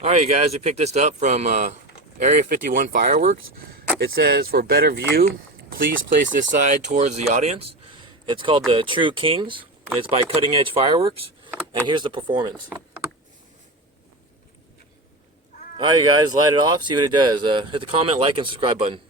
Alright, you guys, we picked this up from Area 51 Fireworks. It says, for better view, please place this side towards the audience. It's called the True Kings. It's by Cutting Edge Fireworks. And here's the performance. Alright, you guys, light it off, see what it does. Hit the comment, like, and subscribe button.